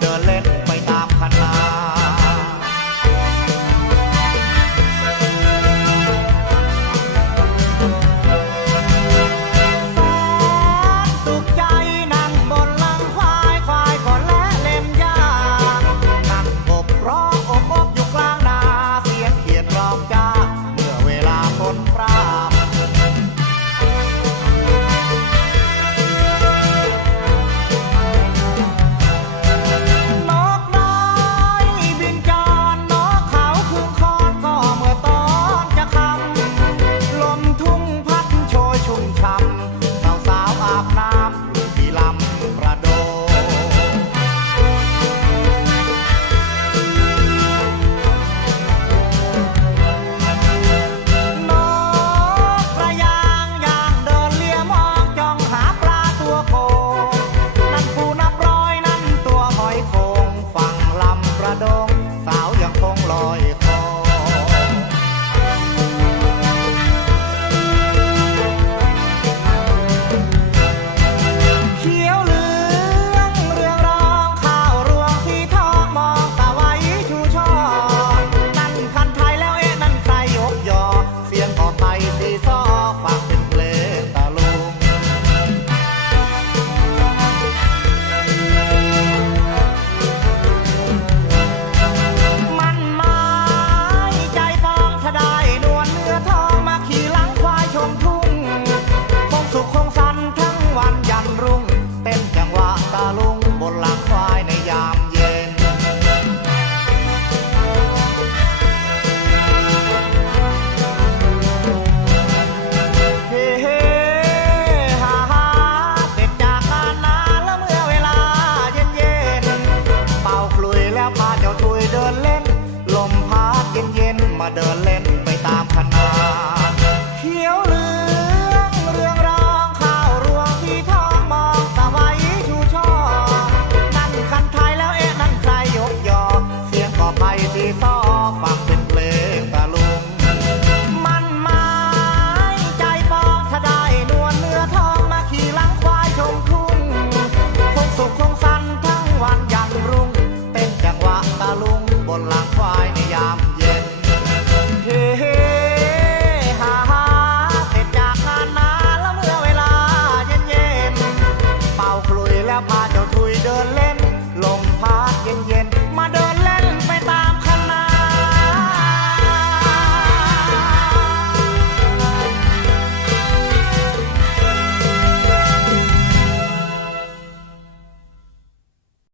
the. lying.